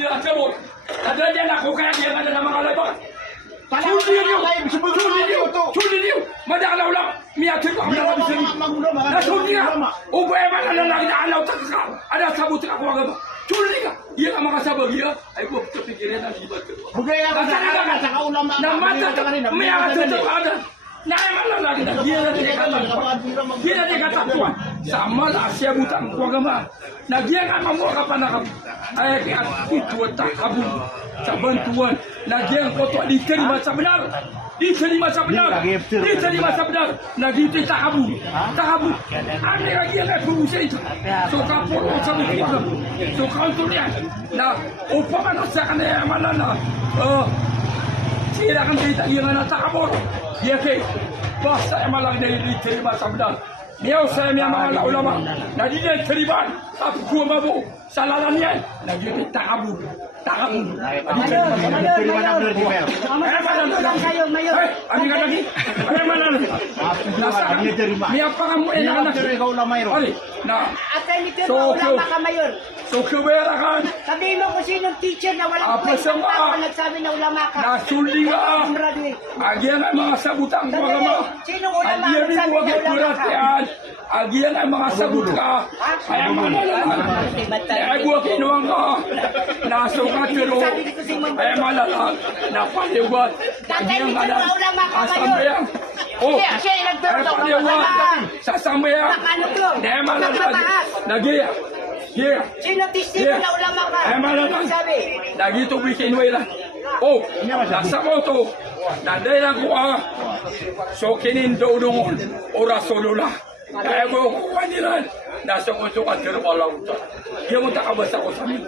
pinagkabot. Nadadyan ako kaya kaya ka na ng mga laban. Sulit niyo! Madalaw lang! Miyakit ako na lang sa'yo! Nasulit nga! Ubay man na lang na alaw ka! Ada sabot ka ko agad! Sulit ka! Iya ka makasabag iya! Ay ko, kapikirin ang sibat ko! Bugay ako sa kaulam na namata may ato ada naman lang lagi na dia na katapuan sama lah siya butang ko agama na dia nga mamu ka panakap ay kaya itu tak kabul sa bantuan na dia ko to diterima sa benar diterima sa benar na dito tak kabul ane lagi na fungsi itu so kapur sa bukan so kantornya na upama na sa kanaya malala tidak akan cerita yang anak tak kabur. Dia ke, bahasa emang lagi dari diterima sabda. Dia saya memang ulama. Nadi dia terima, tak kuat mabu. Salahnya, nadi dia tak kabur. Terima na benar di Mel. Ami kata lagi. Mana? Dia terima. Ni apa kamu enak-enak? Terima ulama iro. Nah. Akan itu ulama ka mayor. So kubera kan. Sabihin mo kung sinong teacher na walang kwentang tao nagsabi na ulama ka. Nasuli ka. Agian ay mga sabutang ko agama. Sinong ulama Agian ni nagsabi huwag na ulama ka? ikuratian. Agian ay mga sabut ka. Ay malala. Ay buwag kinuwang ka. Nasukat pero. Ay malala. Napaliwat. Agian ka na. Asambayang. Oh, Siya yung nagturo daw ng napaliwat. ulama. Sasambayang. Ano to? Ay malala. Nagiya. Here. Sino testigo na ulama ka? Ay malala. Sabi. Lagi to bikin wala. Oh, nasa moto. Nanday lang ko so kinindo nung orasolula. Kaya ko kuha nila. Nasa moto ka pero walang. Hindi mo takabasa ko sa amin.